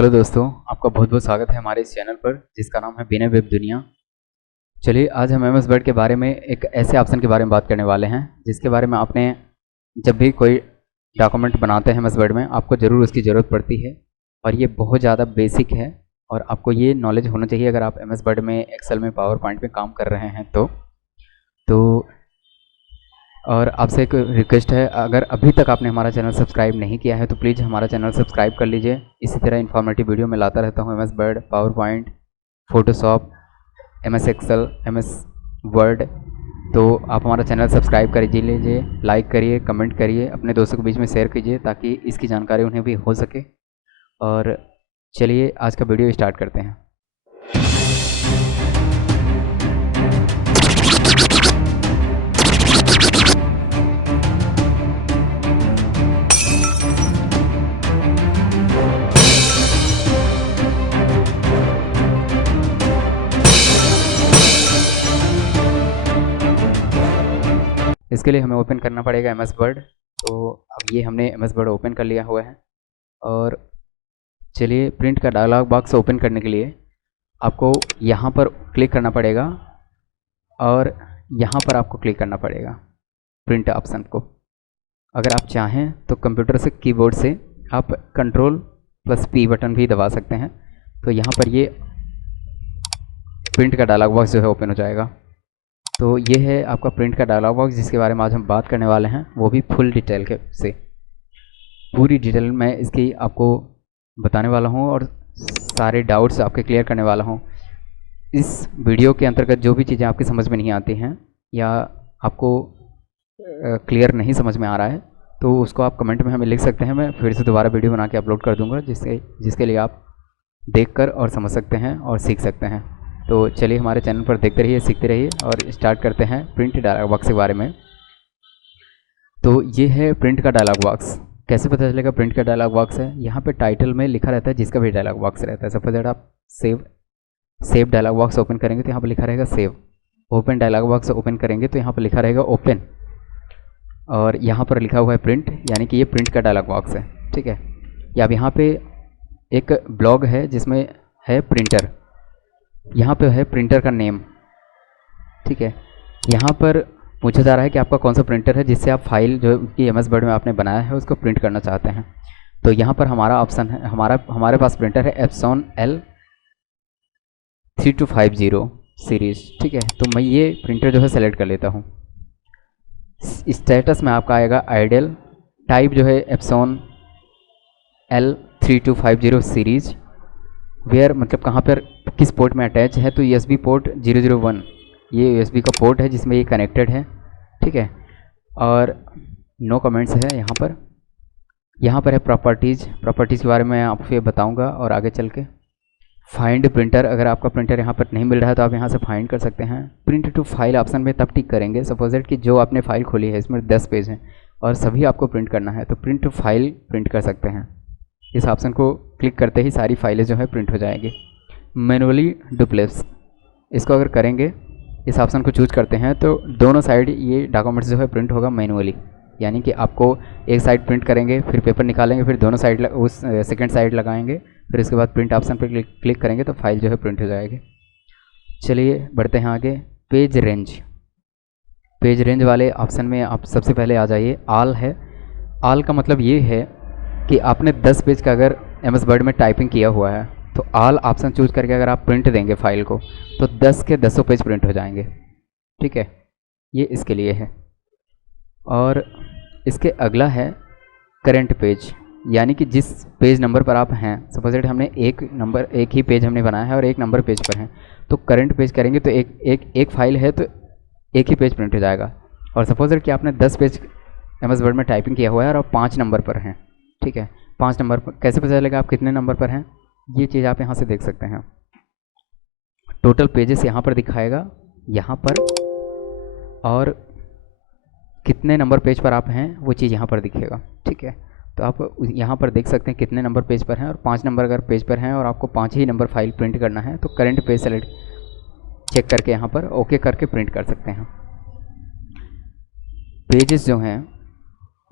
Hello दोस्तों, आपका बहुत बहुत स्वागत है हमारे इस चैनल पर जिसका नाम है बिना वेब दुनिया। चलिए आज हम एमएस वर्ड के बारे में एक ऐसे ऑप्शन के बारे में बात करने वाले हैं जिसके बारे में आपने जब भी कोई डॉक्यूमेंट बनाते हैं एमएस वर्ड में आपको ज़रूर उसकी ज़रूरत पड़ती है और ये बहुत ज़्यादा बेसिक है और आपको ये नॉलेज होना चाहिए अगर आप एमएस वर्ड में, एक्सेल में, पावर पॉइंट में काम कर रहे हैं तो और आपसे एक रिक्वेस्ट है, अगर अभी तक आपने हमारा चैनल सब्सक्राइब नहीं किया है तो प्लीज़ हमारा चैनल सब्सक्राइब कर लीजिए। इसी तरह इन्फॉर्मेटिव वीडियो मैं लाता रहता हूँ MS Word, PowerPoint, Photoshop, MS Excel, MS Word. तो आप हमारा चैनल सब्सक्राइब कर लीजिए, लाइक करिए, कमेंट करिए, अपने दोस्तों के बीच में शेयर कीजिए ताकि इसकी जानकारी उन्हें भी हो सके। और चलिए आज का वीडियो स्टार्ट करते हैं। इसके लिए हमें ओपन करना पड़ेगा एमएस वर्ड। तो अब ये हमने एमएस वर्ड ओपन कर लिया हुआ है और चलिए प्रिंट का डायलॉग बॉक्स ओपन करने के लिए आपको यहाँ पर क्लिक करना पड़ेगा और यहाँ पर आपको क्लिक करना पड़ेगा प्रिंट ऑप्शन को। अगर आप चाहें तो कंप्यूटर से कीबोर्ड से आप Ctrl+P बटन भी दबा सकते हैं। तो यहाँ पर ये प्रिंट का डायलॉग बॉक्स जो है ओपन हो जाएगा। तो ये है आपका प्रिंट का डायलॉग बॉक्स जिसके बारे में आज हम बात करने वाले हैं, वो भी फुल डिटेल के से। पूरी डिटेल मैं इसकी आपको बताने वाला हूँ और सारे डाउट्स आपके क्लियर करने वाला हूँ। इस वीडियो के अंतर्गत जो भी चीज़ें आपकी समझ में नहीं आती हैं या आपको क्लियर नहीं समझ में आ रहा है तो उसको आप कमेंट में हमें लिख सकते हैं। मैं फिर से दोबारा वीडियो बना के अपलोड कर दूँगा जिसके लिए आप देखकर और समझ सकते हैं और सीख सकते हैं। तो चलिए हमारे चैनल पर देखते रहिए, सीखते रहिए और स्टार्ट करते हैं प्रिंट डायलॉग बॉक्स के बारे में। तो ये है प्रिंट का डायलॉग बॉक्स। कैसे पता चलेगा प्रिंट का डायलॉग बॉक्स है? यहाँ पे टाइटल में लिखा रहता है जिसका भी डायलॉग बॉक्स रहता है। सपोज दैट आप सेव डायलॉग बॉक्स ओपन करेंगे तो यहाँ पर लिखा रहेगा save. Open dialog box open करेंगे तो यहाँ पर लिखा रहेगा ओपन और यहाँ पर लिखा हुआ है प्रिंट, यानी कि ये प्रिंट का डायलॉग बॉक्स है। ठीक है, या अब यहाँ पे एक ब्लॉग है जिसमें है प्रिंटर, यहाँ पे है प्रिंटर का नेम। ठीक है, यहाँ पर पूछा जा रहा है कि आपका कौन सा प्रिंटर है जिससे आप फाइल जो कि एमएस वर्ड में आपने बनाया है उसको प्रिंट करना चाहते हैं। तो यहाँ पर हमारा ऑप्शन है, हमारे पास प्रिंटर है एप्सॉन L3250 सीरीज़। ठीक है, तो मैं ये प्रिंटर जो है सेलेक्ट कर लेता हूँ। स्टेटस में आपका आएगा आइडियल, टाइप जो है एप्सॉन L3250 सीरीज़, वेयर मतलब कहाँ पर किस पोर्ट में अटैच है। तो USB पोर्ट 001 ये USB का पोर्ट है जिसमें ये कनेक्टेड है। ठीक है, और नो कमेंट्स है यहाँ पर है प्रॉपर्टीज़ के बारे में आपको ये बताऊंगा और आगे चल के। फाइंड प्रिंटर, अगर आपका प्रिंटर यहाँ पर नहीं मिल रहा है तो आप यहाँ से फाइंड कर सकते हैं। प्रिंट टू फाइल ऑप्शन में तब टिक करेंगे सपोज दैट कि जो आपने फाइल खोली है इसमें 10 पेज हैं और सभी आपको प्रिंट करना है तो प्रिंट टू फाइल प्रिंट कर सकते हैं। इस ऑप्शन को क्लिक करते ही सारी फाइलें जो है प्रिंट हो जाएगी। मैनुअली डुप्लेक्स, इसको अगर करेंगे, इस ऑप्शन को चूज करते हैं तो दोनों साइड ये डॉक्यूमेंट्स जो है प्रिंट होगा मैनुअली, यानी कि आपको एक साइड प्रिंट करेंगे फिर पेपर निकालेंगे फिर दोनों साइड उस सेकंड साइड लगाएंगे फिर उसके बाद प्रिंट ऑप्शन पर क्लिक करेंगे तो फाइल जो है प्रिंट हो जाएगी। चलिए बढ़ते हैं आगे। पेज रेंज वाले ऑप्शन में आप सबसे पहले आ जाइए। ऑल है, ऑल का मतलब ये है कि आपने 10 पेज का अगर एमएस वर्ड में टाइपिंग किया हुआ है तो ऑल ऑप्शन चूज करके अगर आप प्रिंट देंगे फाइल को तो 10 के 10 पेज प्रिंट हो जाएंगे। ठीक है, ये इसके लिए है। और इसके अगला है करेंट पेज, यानी कि जिस पेज नंबर पर आप हैं, सपोज दैट हमने एक ही पेज हमने बनाया है और एक नंबर पेज पर है तो करंट पेज करेंगे तो एक फाइल है तो एक ही पेज प्रिंट हो जाएगा। और सपोज दैट कि आपने 10 पेज एमएस वर्ड में टाइपिंग किया हुआ है और आप 5 नंबर पर हैं। ठीक है, 5 नंबर पर कैसे पता चलेगा आप कितने नंबर पर हैं? ये चीज़ आप यहाँ से देख सकते हैं। टोटल पेजेस यहाँ पर दिखाएगा यहाँ पर, और कितने नंबर पेज पर आप हैं वो चीज़ यहाँ पर दिखेगा। ठीक है, तो आप यहाँ पर देख सकते हैं कितने नंबर पेज पर हैं और 5 नंबर अगर पेज पर हैं और आपको 5 ही नंबर फाइल प्रिंट करना है तो करंट पेज सेलेक्ट चेक करके यहाँ पर ओके करके प्रिंट कर सकते हैं। पेजेस जो हैं,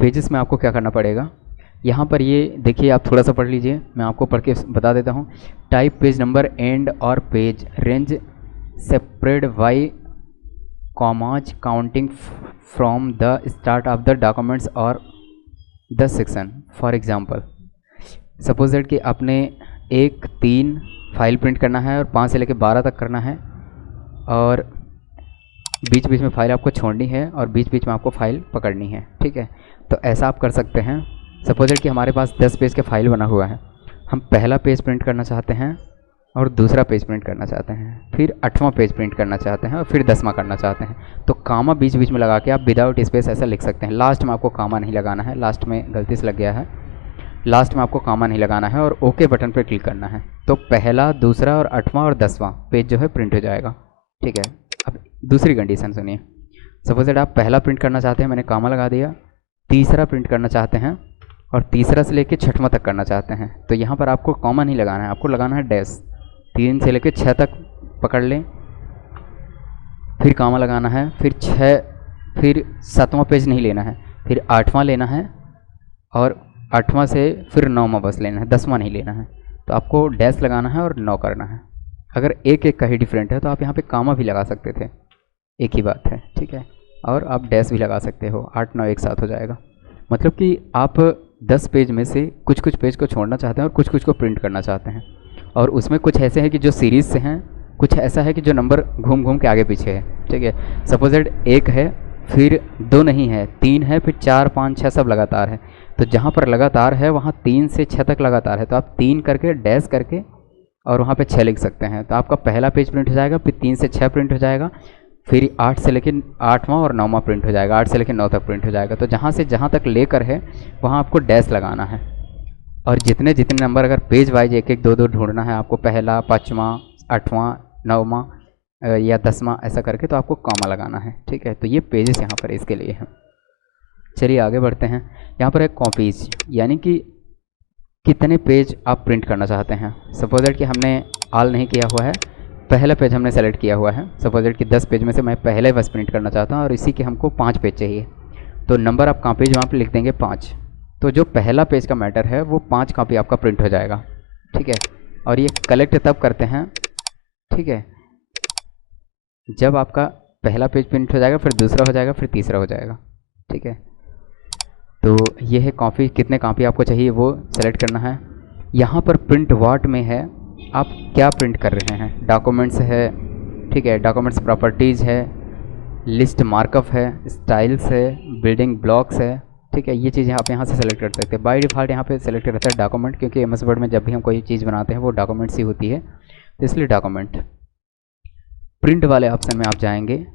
पेजेस में आपको क्या करना पड़ेगा, यहाँ पर ये देखिए, आप थोड़ा सा पढ़ लीजिए, मैं आपको पढ़ के बता देता हूँ। टाइप पेज नंबर एंड और page range separate by commas counting from the start of the documents और the section. For example, suppose that कि आपने 1-3 फाइल प्रिंट करना है और 5 से लेकर 12 तक करना है, और बीच बीच में फाइल आपको छोड़नी है और बीच बीच में आपको फाइल पकड़नी है। ठीक है, तो ऐसा आप कर सकते हैं। सपोज दैट कि हमारे पास 10 पेज का फाइल बना हुआ है, हम पहला पेज प्रिंट करना चाहते हैं और दूसरा पेज प्रिंट करना चाहते हैं, फिर 8वां पेज प्रिंट करना चाहते हैं और फिर 10वां करना चाहते हैं, तो कामा बीच बीच में लगा के आप विदाउट स्पेस ऐसा लिख सकते हैं। लास्ट में आपको कामा नहीं लगाना है, लास्ट में गलती से लग गया है, लास्ट में आपको कामा नहीं लगाना है और ओके बटन पर क्लिक करना है। तो पहला, दूसरा और 8वां और 10वां पेज जो है प्रिंट हो जाएगा। ठीक है, अब दूसरी कंडीशन सुनिए। सपोज दैट आप पहला प्रिंट करना चाहते हैं, मैंने कामा लगा दिया, तीसरा प्रिंट करना चाहते हैं और तीसरा से लेकर 6वां तक करना चाहते हैं, तो यहाँ पर आपको कॉमा नहीं लगाना है, आपको लगाना है डैश। 3 से लेकर 6 तक पकड़ लें, फिर कामा लगाना है, फिर 6, फिर 7वां पेज नहीं लेना है, फिर 8वां लेना है और 8वां से फिर 9वां बस लेना है, 10वां नहीं लेना है। तो आपको डैश लगाना है और 9 करना है। अगर एक एक का ही डिफरेंट है तो आप यहाँ पे कामा भी लगा सकते थे, एक ही बात है। ठीक है, और आप डैश भी लगा सकते हो, 8-9 एक साथ हो जाएगा। मतलब कि आप 10 पेज में से कुछ कुछ पेज को छोड़ना चाहते हैं और कुछ कुछ को प्रिंट करना चाहते हैं, और उसमें कुछ ऐसे हैं कि जो सीरीज़ से हैं, कुछ ऐसा है कि जो नंबर घूम घूम के आगे पीछे है। ठीक है, सपोज दैट 1 है, फिर 2 नहीं है, 3 है, फिर 4, 5, 6 सब लगातार है। तो जहाँ पर लगातार है वहाँ 3 से 6 तक लगातार है, तो आप 3 करके डैश करके और वहाँ पे 6 लिख सकते हैं। तो आपका पहला पेज प्रिंट हो जाएगा, फिर 3 से 6 प्रिंट हो जाएगा, फिर 8 से लेकर 8वां और 9वां प्रिंट हो जाएगा, 8 से लेकर 9 तक प्रिंट हो जाएगा। तो जहाँ से जहाँ तक लेकर है वहाँ आपको डैश लगाना है, और जितने जितने नंबर अगर पेज वाइज एक एक 2-2 ढूंढना है आपको, पहला, 5वां, 8वां, 9वां या 10वां ऐसा करके, तो आपको कॉमा लगाना है। ठीक है, तो ये पेजेस यहाँ पर इसके लिए हैं। चलिए आगे बढ़ते हैं। यहाँ पर एक कॉपीज, यानी कि कितने पेज आप प्रिंट करना चाहते हैं। सपोज दैट कि हमने ऑल नहीं किया हुआ है, पहला पेज हमने सेलेक्ट किया हुआ है। सपोज दैट कि 10 पेज में से मैं पहले बस प्रिंट करना चाहता हूँ और इसी के हमको 5 पेज चाहिए, तो नंबर आप कॉपीज वहाँ पे लिख देंगे 5। तो जो पहला पेज का मैटर है वो 5 कॉपी आपका प्रिंट हो जाएगा। ठीक है, और ये कलेक्ट तब करते हैं, ठीक है, जब आपका पहला पेज प्रिंट हो जाएगा, फिर दूसरा हो जाएगा, फिर तीसरा हो जाएगा। ठीक है, तो ये है कॉपी, कितने कॉपी आपको चाहिए वो सेलेक्ट करना है। यहाँ पर प्रिंट व्हाट में है, आप क्या प्रिंट कर रहे हैं। डॉक्यूमेंट्स है, ठीक है, डॉक्यूमेंट्स प्रॉपर्टीज़ है, लिस्ट मार्कअप है, स्टाइल्स है, बिल्डिंग ब्लॉक्स है। ठीक है, ये चीज़ें आप यहाँ से सेलेक्ट कर सकते हैं। बाय डिफ़ॉल्ट यहाँ पे सेलेक्ट रहता है डॉक्यूमेंट, क्योंकि एम एस वर्ड में जब भी हम कोई चीज़ बनाते हैं वो डॉक्यूमेंट्स ही होती है, तो इसलिए डॉक्यूमेंट। प्रिंट वाले ऑप्शन में आप जाएंगे,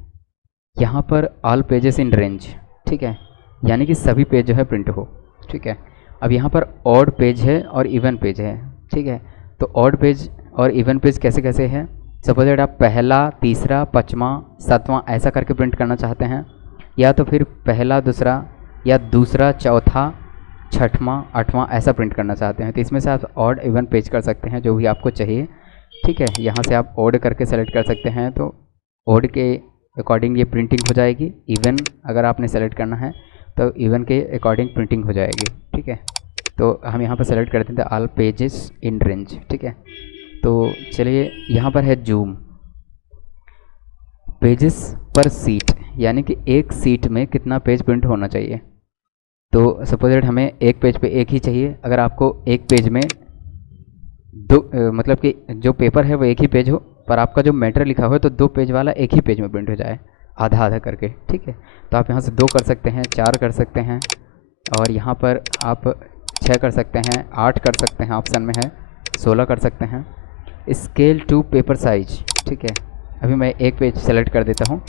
यहाँ पर ऑल पेजेस इन रेंज, ठीक है, यानी कि सभी पेज जो है प्रिंट हो। ठीक है, अब यहाँ पर ऑड पेज है और इवन पेज है। ठीक है, तो ऑड पेज और इवन पेज कैसे कैसे है। सपोज दैट आप पहला, तीसरा, 5वां, 7वां ऐसा करके प्रिंट करना चाहते हैं, या तो फिर पहला, दूसरा, या दूसरा, चौथा, 6वां, 8वां ऐसा प्रिंट करना चाहते हैं, तो इसमें से आप ऑड इवन पेज कर सकते हैं जो भी आपको चाहिए। ठीक है, यहाँ से आप ऑड करके सेलेक्ट कर सकते हैं, तो ऑड के अकॉर्डिंग ये प्रिंटिंग हो जाएगी। इवन अगर आपने सेलेक्ट करना है तो इवन के अकॉर्डिंग प्रिंटिंग हो जाएगी। ठीक है, तो हम यहाँ पर सेलेक्ट करते हैं ऑल पेजेस इन रेंज। ठीक है, तो चलिए यहाँ पर है जूम, पेजेस पर सीट, यानी कि एक सीट में कितना पेज प्रिंट होना चाहिए। तो सपोज दैट हमें एक पेज पे एक ही चाहिए। अगर आपको एक पेज में दो मतलब कि जो पेपर है वो एक ही पेज हो, पर आपका जो मैटर लिखा हो तो 2 पेज वाला एक ही पेज में प्रिंट हो जाए, आधा आधा करके। ठीक है, तो आप यहाँ से 2 कर सकते हैं, 4 कर सकते हैं, और यहाँ पर आप 6 कर सकते हैं, 8 कर सकते हैं, ऑप्शन में है 16 कर सकते हैं। स्केल टू पेपर साइज, ठीक है, अभी मैं एक पेज सेलेक्ट कर देता हूँ।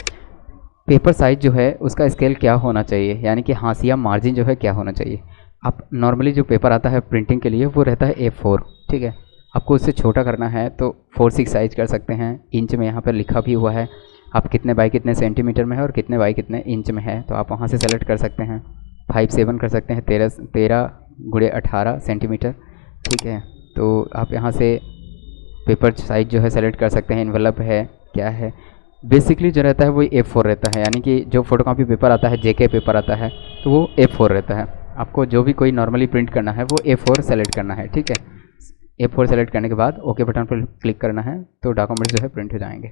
पेपर साइज जो है उसका स्केल क्या होना चाहिए, यानी कि हाशिया मार्जिन जो है क्या होना चाहिए। आप नॉर्मली जो पेपर आता है प्रिंटिंग के लिए वो रहता है A4। ठीक है, आपको उससे छोटा करना है तो 4-6 साइज कर सकते हैं। इंच में यहाँ पर लिखा भी हुआ है आप कितने बाई कितने सेंटीमीटर में है और कितने बाई कितने इंच में है, तो आप वहाँ से सेलेक्ट कर सकते हैं। 5-7 कर सकते हैं, 13x18 सेंटीमीटर। ठीक है, तो आप यहाँ से पेपर साइज जो है सेलेक्ट कर सकते हैं। इन्वेलप है, क्या है, बेसिकली जो रहता है वो A4 रहता है, यानी कि जो फोटोकॉपी पेपर आता है, JK पेपर आता है तो वो A4 रहता है। आपको जो भी कोई नॉर्मली प्रिंट करना है वो A4 सेलेक्ट करना है, ठीक है। A4 सेलेक्ट करने के बाद ओके बटन पर क्लिक करना है, तो डॉक्यूमेंट जो है प्रिंट हो जाएंगे।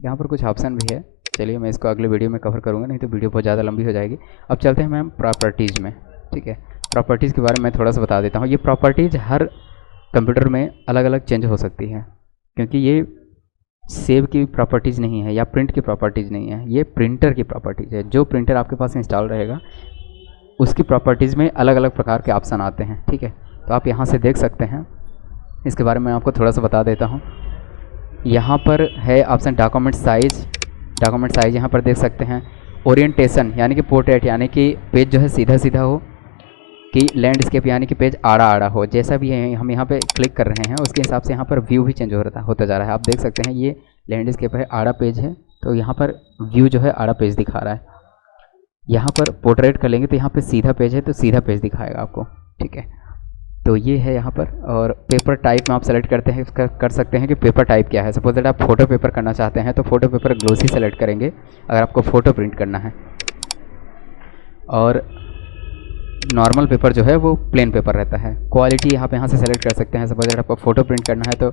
यहाँ पर कुछ ऑप्शन भी है, चलिए मैं इसको अगले वीडियो में कवर करूँगा, नहीं तो वीडियो बहुत ज़्यादा लंबी हो जाएगी। अब चलते हैं मैम प्रॉपर्टीज़ में, ठीक है। प्रॉपर्टीज़ के बारे में थोड़ा सा बता देता हूँ। ये प्रॉपर्टीज़ हर कंप्यूटर में अलग अलग चेंज हो सकती है, क्योंकि ये सेव की प्रॉपर्टीज़ नहीं है या प्रिंट की प्रॉपर्टीज़ नहीं है, ये प्रिंटर की प्रॉपर्टीज़ है। जो प्रिंटर आपके पास इंस्टॉल रहेगा उसकी प्रॉपर्टीज़ में अलग अलग प्रकार के ऑप्शन आते हैं, ठीक है। तो आप यहाँ से देख सकते हैं, इसके बारे में आपको थोड़ा सा बता देता हूँ। यहाँ पर है option document size. Document size यहाँ पर देख सकते हैं। ओरिएंटेशन यानी कि पोर्ट्रेट यानी कि पेज जो है सीधा सीधा हो, कि लैंडस्केप यानी कि पेज आड़ा आड़ा हो, जैसा भी है हम यहाँ पे क्लिक कर रहे हैं उसके हिसाब से यहाँ पर व्यू भी चेंज होता जा रहा है। आप देख सकते हैं ये लैंडस्केप है, आड़ा पेज है, तो यहाँ पर व्यू जो है आड़ा पेज दिखा रहा है। यहाँ पर पोर्ट्रेट कर लेंगे तो यहाँ पे सीधा पेज है, तो सीधा पेज दिखाएगा आपको, ठीक है। तो ये है यहाँ पर। और पेपर टाइप में आप सेलेक्ट करते हैं, कर सकते हैं कि पेपर टाइप क्या है। सपोज दैट आप फोटो पेपर करना चाहते हैं तो फोटो पेपर ग्लोसी सेलेक्ट करेंगे अगर आपको फ़ोटो प्रिंट करना है, और नॉर्मल पेपर जो है वो प्लेन पेपर रहता है। क्वालिटी आप यहाँ से सेलेक्ट कर सकते हैं। सपोज दैट आपको फ़ोटो प्रिंट करना है तो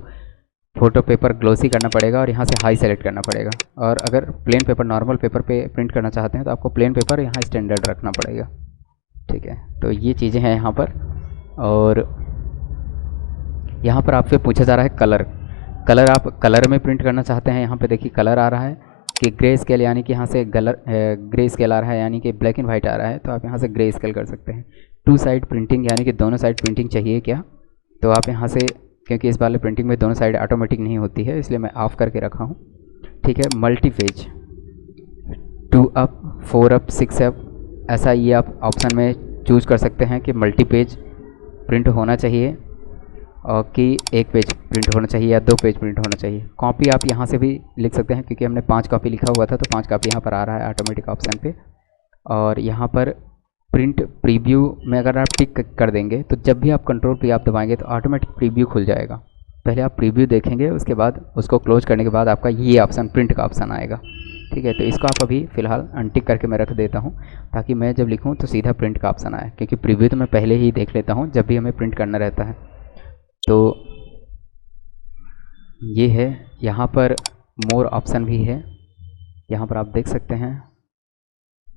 फ़ोटो पेपर ग्लोसी करना पड़ेगा और यहाँ से हाई सेलेक्ट करना पड़ेगा। और अगर प्लेन पेपर नॉर्मल पेपर पे प्रिंट करना चाहते हैं तो आपको प्लेन पेपर यहाँ स्टैंडर्ड रखना पड़ेगा, ठीक है। तो ये चीज़ें हैं यहाँ पर। और यहाँ पर आपसे पूछा जा रहा है कलर। कलर आप कलर में प्रिंट करना चाहते हैं, यहाँ पे देखिए कलर आ रहा है कि ग्रे स्केल, यानी कि यहाँ से ग्रे स्केल आ रहा है, यानी कि ब्लैक एंड वाइट आ रहा है, तो आप यहाँ से ग्रे स्केल कर सकते हैं। टू साइड प्रिंटिंग यानी कि दोनों साइड प्रिंटिंग चाहिए क्या, तो आप यहाँ से, क्योंकि इस वाले प्रिंटिंग में दोनों साइड ऑटोमेटिक नहीं होती है इसलिए मैं ऑफ़ करके रखा हूँ, ठीक है। Multi page 2 up 4 up 6 up, ऐसा ये आप ऑप्शन में चूज़ कर सकते हैं कि मल्टी पेज प्रिंट होना चाहिए और कि एक पेज प्रिंट होना चाहिए या 2 पेज प्रिंट होना चाहिए। कॉपी आप यहाँ से भी लिख सकते हैं, क्योंकि हमने 5 कॉपी लिखा हुआ था तो 5 कॉपी यहाँ पर आ रहा है ऑटोमेटिक ऑप्शन पे। और यहाँ पर प्रिंट प्रीव्यू में अगर आप टिक कर देंगे तो जब भी आप कंट्रोल पे आप दबाएंगे तो ऑटोमेटिक प्रीव्यू खुल जाएगा। पहले आप प्रीव्यू देखेंगे, उसके बाद उसको क्लोज करने के बाद आपका ये ऑप्शन प्रिंट का ऑप्शन आएगा, ठीक है। तो इसको आप अभी फ़िलहाल अनटिक करके मैं रख देता हूँ, ताकि मैं जब लिखूँ तो सीधा प्रिंट का ऑप्शन आए, क्योंकि प्रीव्यू तो मैं पहले ही देख लेता हूँ जब भी हमें प्रिंट करना रहता है। तो ये है। यहाँ पर मोर ऑप्शन भी है, यहाँ पर आप देख सकते हैं।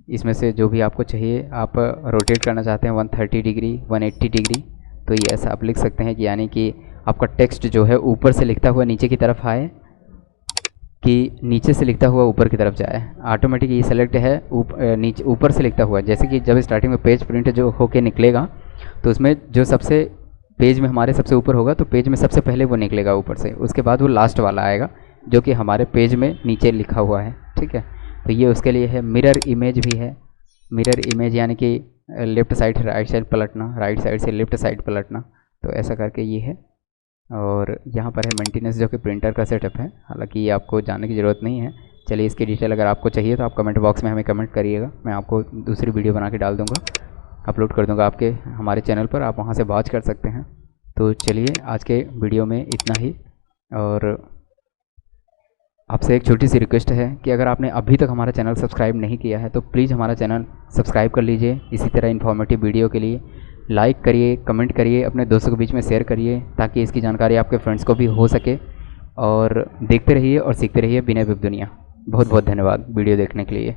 इसमें से जो भी आपको चाहिए, आप रोटेट करना चाहते हैं 130 डिग्री 180 डिग्री, तो ये ऐसा आप लिख सकते हैं कि यानी कि आपका टेक्स्ट जो है ऊपर से लिखता हुआ नीचे की तरफ आए कि नीचे से लिखता हुआ ऊपर की तरफ जाए। ऑटोमेटिक ये सेलेक्ट है नीचे ऊपर से लिखता हुआ, जैसे कि जब स्टार्टिंग में पेज प्रिंट जो होके निकलेगा तो उसमें जो सबसे पेज में हमारे सबसे ऊपर होगा तो पेज में सबसे पहले वो निकलेगा ऊपर से, उसके बाद वो लास्ट वाला आएगा जो कि हमारे पेज में नीचे लिखा हुआ है, ठीक है। तो ये उसके लिए है। मिरर इमेज भी है। मिरर इमेज यानी कि लेफ़्ट साइड से राइट साइड पलटना, राइट साइड से लेफ़्ट साइड पलटना, तो ऐसा करके ये है। और यहाँ पर है मेंटेनेंस, जो कि प्रिंटर का सेटअप है, हालांकि ये आपको जानने की ज़रूरत नहीं है। चलिए इसकी डिटेल अगर आपको चाहिए तो आप कमेंट बॉक्स में हमें कमेंट करिएगा, मैं आपको दूसरी वीडियो बना के डाल दूँगा, अपलोड कर दूँगा आपके हमारे चैनल पर, आप वहाँ से वॉच कर सकते हैं। तो चलिए आज के वीडियो में इतना ही। और आपसे एक छोटी सी रिक्वेस्ट है कि अगर आपने अभी तक हमारा चैनल सब्सक्राइब नहीं किया है तो प्लीज़ हमारा चैनल सब्सक्राइब कर लीजिए। इसी तरह इन्फॉर्मेटिव वीडियो के लिए लाइक करिए, कमेंट करिए, अपने दोस्तों के बीच में शेयर करिए, ताकि इसकी जानकारी आपके फ्रेंड्स को भी हो सके। और देखते रहिए और सीखते रहिए बिना वेब दुनिया। बहुत बहुत धन्यवाद वीडियो देखने के लिए।